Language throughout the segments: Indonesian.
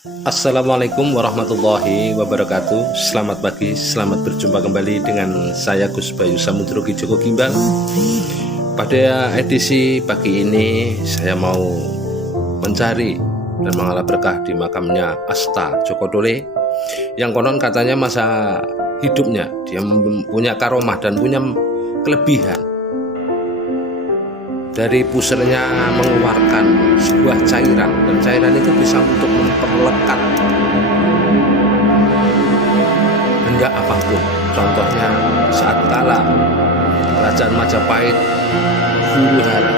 Assalamualaikum warahmatullahi wabarakatuh. Selamat pagi, selamat berjumpa kembali dengan saya Gus Bayu Samudro Ki Joko Gimbal. Pada edisi pagi ini saya mau mencari dan mengalah berkah di makamnya Asta Djoko Dole, yang konon katanya masa hidupnya dia punya karomah dan punya kelebihan. Dari pusernya mengeluarkan sebuah cairan, dan cairan itu bisa untuk memperlekat benda apapun. Contohnya saat kala kerajaan Majapahit huru-hara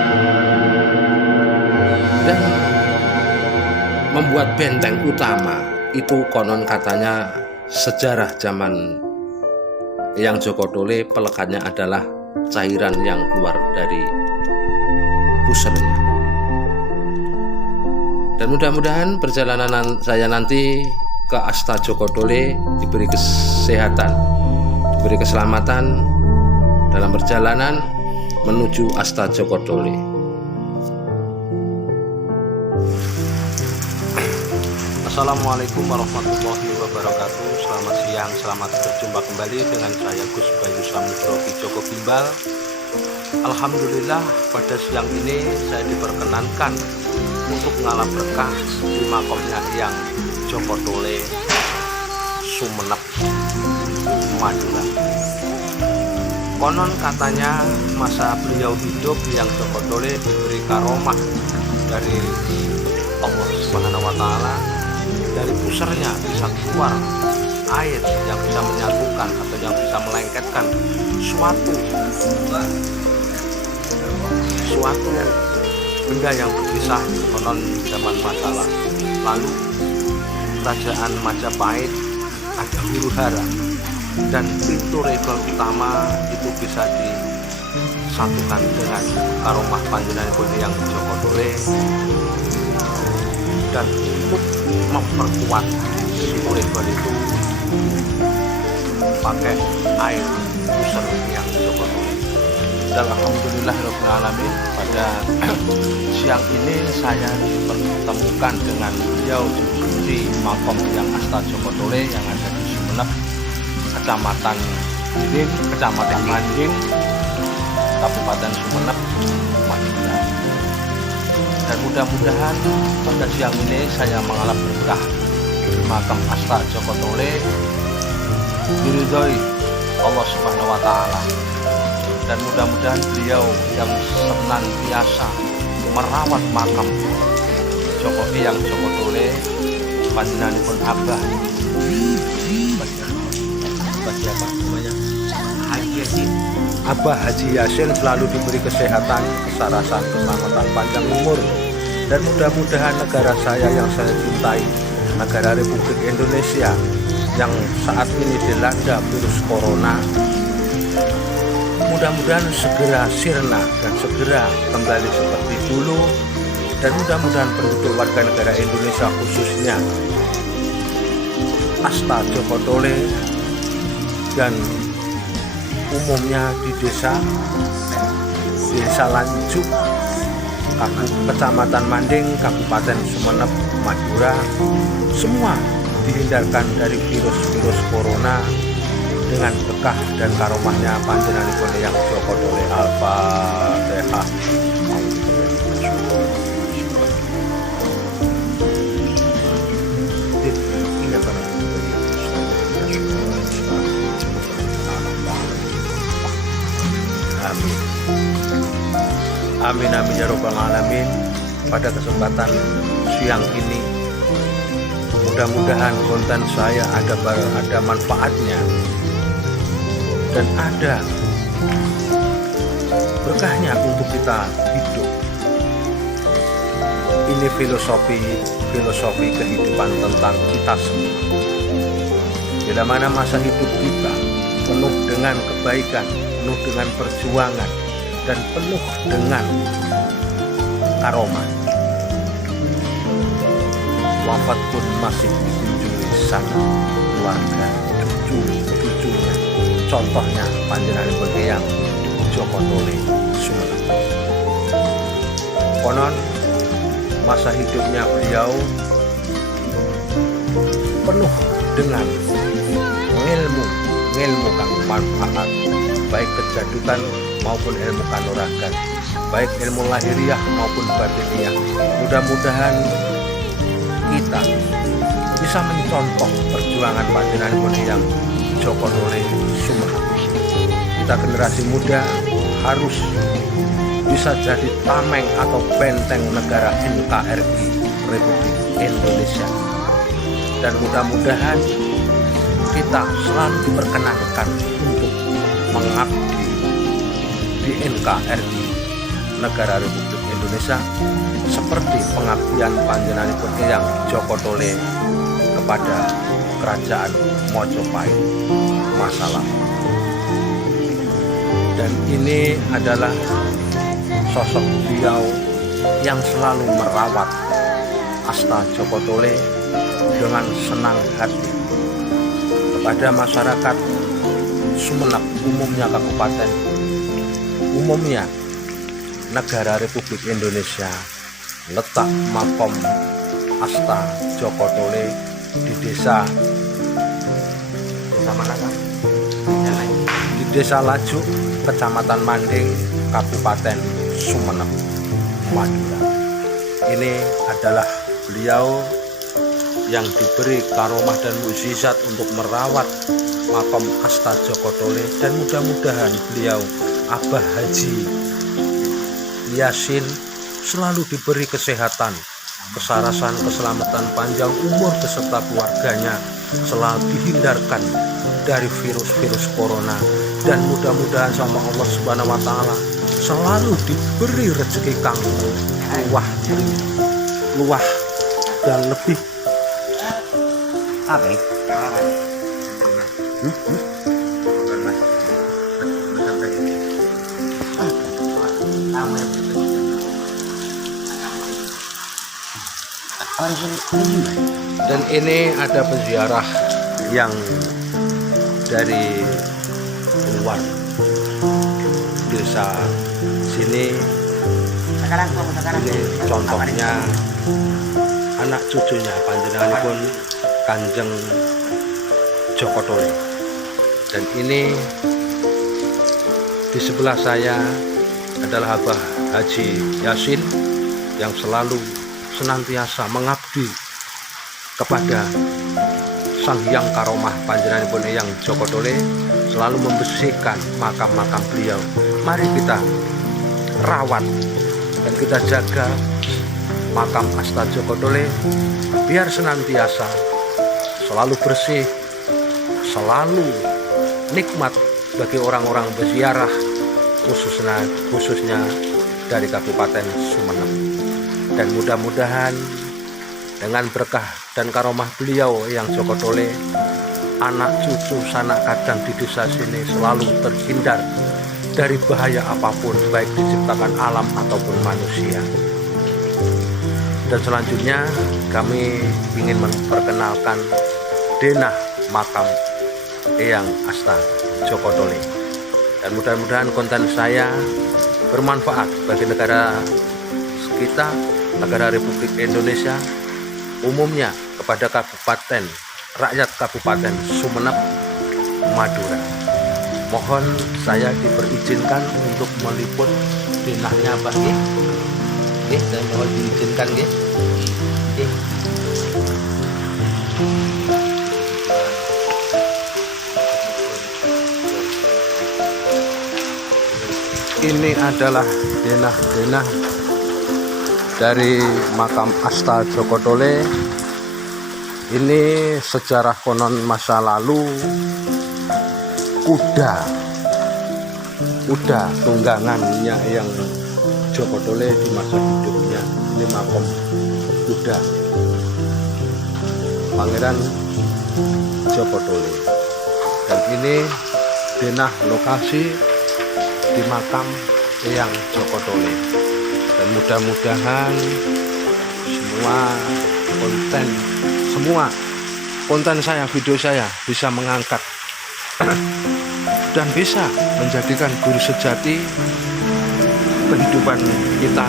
dan membuat benteng utama. Itu konon katanya sejarah zaman yang Djoko Dole, pelekatnya adalah cairan yang keluar dari pusernya. Dan mudah-mudahan perjalanan saya nanti ke Asta Djoko Dole diberi kesehatan, diberi keselamatan dalam perjalanan menuju Asta Djoko Dole. Assalamualaikum warahmatullahi wabarakatuh. Selamat siang, selamat berjumpa kembali dengan saya Gus Bayu Samudro Ki Joko Gimbal. Alhamdulillah, pada siang ini saya diperkenankan untuk mengalah berkah di makamnya yang Djoko Dole, Sumenep, Madura. Konon katanya masa beliau hidup yang Djoko Dole diberi karomah dari Allah Subhanahu wa Ta'ala. Dari pusernya bisa keluar air yang bisa menyatukan atau yang bisa melengketkan suatu benda yang berpisah konon zaman masalah. Lalu kerajaan Majapahit ada huru-hara dan pintu regal utama itu bisa disatukan dengan karomah panjenenganipun yang Djoko Dole, dan untuk memperkuat pintu regal itu pakai air puser yang Djoko Dole. Dan alhamdulillah rabbil alamin, pada siang ini saya dipertemukan dengan beliau di makam yang Asta Djoko Dole yang ada di Sumenep, Kecamatan Manding, Kabupaten Sumenep, Madura. Dan mudah-mudahan pada siang ini saya mengalami berkah di makam Asta Djoko Dole, diridhoi Allah Subhanahu wa Ta'ala. Dan mudah-mudahan beliau yang senantiasa merawat makam Djoko Dole, panjenenganipun Abah Haji Yasin selalu diberi kesehatan, kesarasan, keselamatan, panjang umur. Dan mudah-mudahan negara saya yang saya cintai, negara Republik Indonesia yang saat ini dilanda virus corona, mudah-mudahan segera sirna dan segera kembali seperti dulu. Dan mudah-mudahan penduduk warga negara Indonesia, khususnya Asta Djoko Dole dan umumnya di Desa Lanjuk, Kecamatan Manding, Kabupaten Sumenep, Madura, semua dihindarkan dari virus corona dengan berkah dan karomahnya panjenenganipun yang Djoko Dole. Al-Fatihah. Amin amin ya robbal alamin. Pada kesempatan siang ini, mudah-mudahan konten saya ada manfaatnya dan ada berkahnya untuk kita hidup. Ini filosofi kehidupan tentang kita semua. Bila mana masa hidup kita penuh dengan kebaikan, penuh dengan perjuangan, dan penuh dengan karomah, wafat pun masih dikunjungi sama keluarga, cucunya. Contohnya panjenenganipun yang Djoko Dole, Sumenep. Konon masa hidupnya beliau penuh dengan ilmu kang manfaat, baik kejadukan maupun ilmu kanuragan, baik ilmu lahiriah maupun batiniah. Mudah-mudahan kita bisa mencontoh perjuangan panjenenganipun Eyang Joko Tole Sumenep. Kita generasi muda harus bisa jadi tameng atau benteng negara NKRI Republik Indonesia, dan mudah-mudahan kita selalu diperkenankan untuk mengabdi di NKRI negara Republik Indonesia seperti pengabdian panjenenganipun Eyang Joko Tole kepada Kerajaan Mojopahit masa lalu. Dan ini adalah sosok beliau yang selalu merawat Asta Joko Tole dengan senang hati kepada masyarakat Sumenep, umumnya kabupaten, umumnya negara Republik Indonesia. Letak makom Asta Joko Tole di desa mana kan? Di Desa Laju, Kecamatan Manding, Kabupaten Sumenep, Madura. Ini adalah beliau yang diberi karomah dan mukjizat untuk merawat makam Asta Joko Tole, dan mudah-mudahan beliau Abah Haji Yasin selalu diberi kesehatan, kesarasan, keselamatan, panjang umur beserta keluarganya, selalu dihindarkan dari virus-virus corona, dan mudah-mudahan sama Allah Subhanahu wa Ta'ala selalu diberi rezeki kang luah dan lebih dan ini ada peziarah yang dari luar desa sini. Ini contohnya anak cucunya panjenenganipun Kanjeng Joko Tole. Dan ini di sebelah saya adalah Abah Haji Yasin yang selalu senantiasa mengabdi kepada Sang Hyang Karomah panjenenganipun Eyang Joko Tole, selalu membersihkan makam-makam beliau. Mari kita rawat dan kita jaga makam Asta Joko Tole biar senantiasa selalu bersih, selalu nikmat bagi orang-orang berziarah, khususnya dari Kabupaten Sumenep. Dan mudah-mudahan dengan berkah dan karomah beliau Eyang Joko Tole, anak cucu sanak kadang di desa sini selalu terhindar dari bahaya apapun, baik diciptakan alam ataupun manusia. Dan selanjutnya kami ingin memperkenalkan denah makam Eyang Asta Joko Tole. Dan mudah-mudahan konten saya bermanfaat bagi negara kita, negara Republik Indonesia, umumnya kepada kabupaten, rakyat Kabupaten Sumenep, Madura. Mohon saya diperizinkan untuk meliput denahnya, Pak. Saya mohon diizinkan, nggih. Ini adalah denah-denah dari makam Asta Joko Tole. Ini sejarah konon masa lalu, kuda tunggangannya yang Joko Tole di masa hidupnya. Ini makam kuda Pangeran Joko Tole. Dan ini denah lokasi di makam Eyang Joko Tole. Dan mudah-mudahan semua konten saya, video saya bisa mengangkat dan bisa menjadikan guru sejati kehidupan kita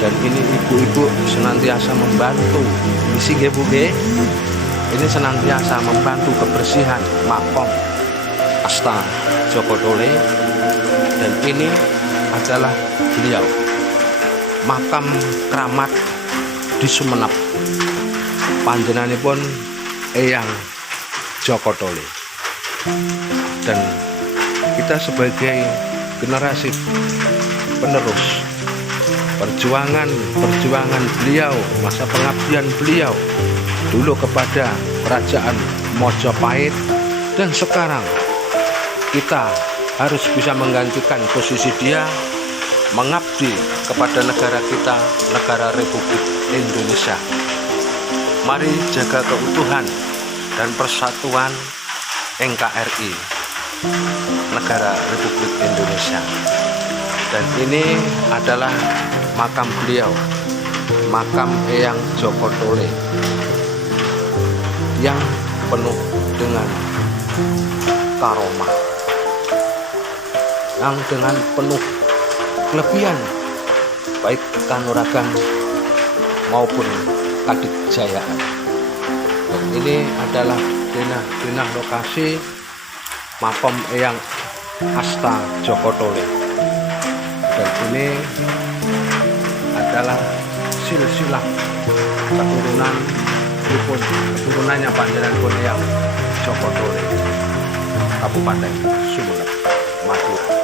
Dan ini ibu-ibu senantiasa membantu isi Bu. Ini senantiasa membantu kebersihan makom Asta Joko Tole. Dan ini adalah beliau, makam keramat di Sumenep, panjenenganipun Eyang Joko Tole. Dan kita sebagai generasi penerus perjuangan beliau, masa pengabdian beliau dulu kepada kerajaan Mojopahit, dan sekarang kita harus bisa menggantikan posisi dia, mengabdi kepada negara kita, negara Republik Indonesia. Mari jaga keutuhan dan persatuan NKRI, negara Republik Indonesia. Dan ini adalah makam beliau, makam Eyang Joko Tole, yang penuh dengan karomah, yang dengan penuh kelebihan, baik kanuragan maupun kadikjayaan. Dan ini adalah denah lokasi makam Eyang Asta Joko Tole. Dan ini adalah silsilah keturunannya panjenengan Eyang Joko Tole, Kabupaten Sumenep, Madura.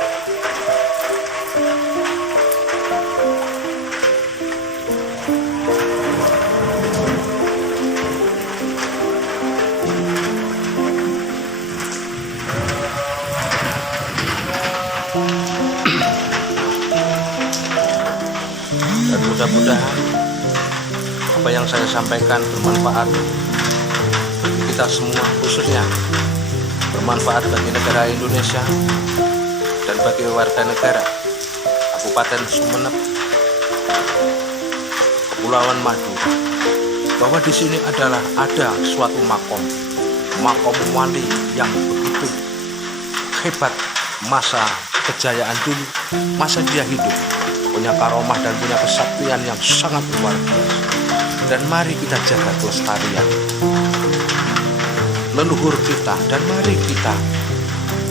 Dan mudah-mudahan apa yang saya sampaikan bermanfaat bagi kita semua, khususnya bermanfaat bagi negara Indonesia dan bagi warga negara Kabupaten Sumenep, Kepulauan Madura, bahwa di sini ada suatu makom wali yang begitu hebat masa kejayaan dulu, masa dia hidup, punya karomah dan punya kesaktian yang sangat luar biasa. Dan mari kita jaga kelestarian leluhur kita, dan mari kita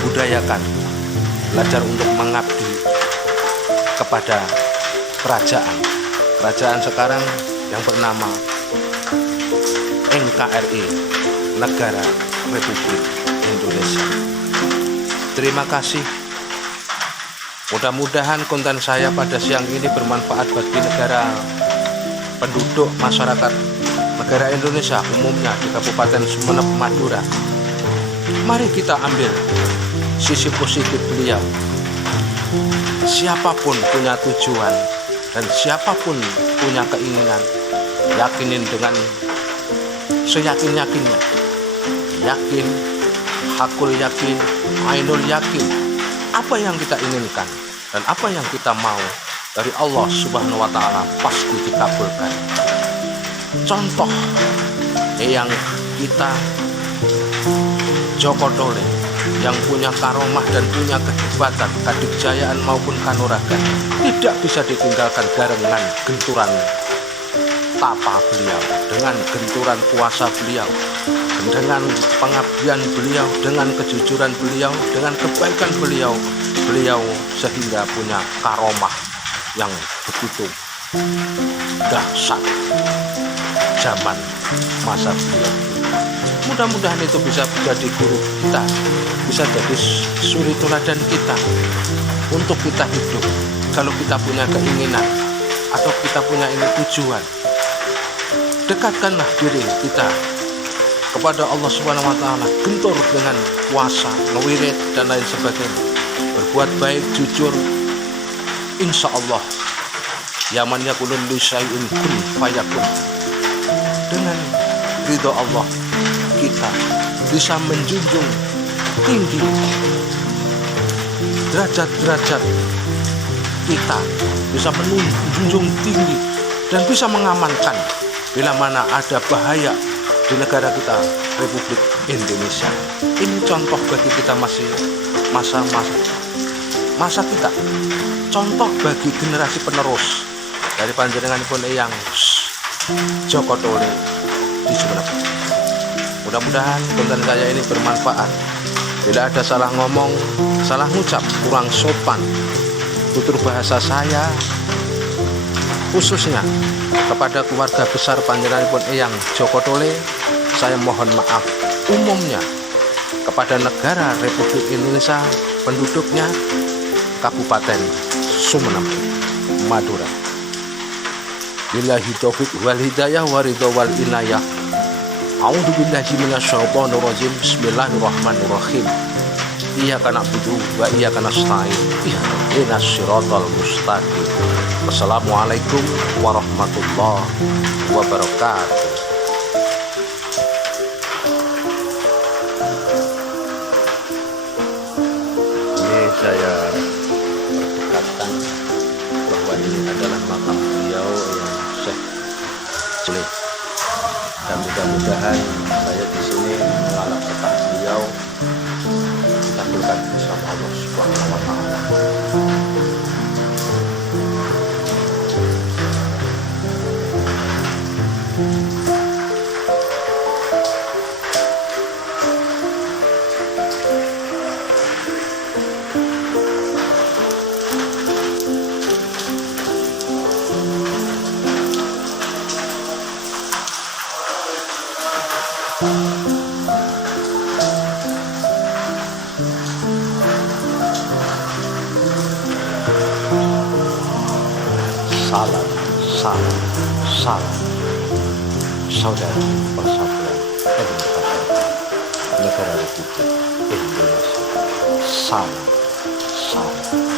budayakan, belajar untuk mengabdi kepada kerajaan sekarang yang bernama NKRI, Negara Republik Indonesia. Terima kasih. Mudah-mudahan konten saya pada siang ini bermanfaat bagi negara, penduduk, masyarakat negara Indonesia umumnya di Kabupaten Sumenep, Madura. Mari kita ambil sisi positif beliau. Siapapun punya tujuan dan siapapun punya keinginan, yakinin dengan seyakin-yakinnya. Yakin, hakul yakin, ainul yakin. Apa yang kita inginkan dan apa yang kita mau dari Allah Subhanahu wa Ta'ala pasti dikabulkan. Contoh yang kita Joko Tole, yang punya karomah dan punya kehebatan, kadikjayaan maupun kanuragan, tidak bisa ditinggalkan dengan genturan tapa beliau, dengan genturan kuasa beliau, dengan pengabdian beliau, dengan kejujuran beliau, dengan kebaikan beliau sehingga punya karomah yang begitu dahsyat zaman masa beliau. Mudah-mudahan itu bisa jadi guru kita, bisa jadi suri teladan kita untuk kita hidup. Kalau kita punya keinginan atau kita punya ini tujuan, dekatkanlah diri kita kepada Allah Subhanahu wa Ta'ala, gentur dengan puasa, ngewirid dan lain sebagainya, berbuat baik, jujur, insya Allah yaman yakulun li syai'in kun fayakun. Dengan ridho Allah kita bisa menjunjung tinggi derajat-derajat kita, bisa menjunjung tinggi dan bisa mengamankan bila mana ada bahaya di negara kita, Republik Indonesia. Ini contoh bagi kita masih masa kita, contoh bagi generasi penerus dari panjenenganipun Eyang Joko Tole di Sumeneb. Mudah-mudahan konten saya ini bermanfaat. Bila ada salah ngomong, salah ngucap, kurang sopan tutur bahasa saya, khususnya kepada keluarga besar panjenenganipun Eyang Joko Tole, saya mohon maaf. Umumnya kepada negara Republik Indonesia, penduduknya Kabupaten Sumeneb, Madura. Billahi taufiq wal hidayah wa ridha wal inayah. A'udzu billahi minasyaitonir rajim. Bismillahirrahmanirrahim. Iyyaka na'budu wa iyyaka nasta'in. Ihdinas siratal mustaqim. Wassalamualaikum warahmatullahi wabarakatuh. Ini saya perkatakan bahwa ini adalah makam beliau yang Syekh Sulih. Dan mudah-mudahan saya di sini mengarah kata beliau dikabulkan bersama Allah Subhanahu wa Ta'ala. Salam, salam, salam, saudara persatuan negara Republik Indonesia. Salam, salam.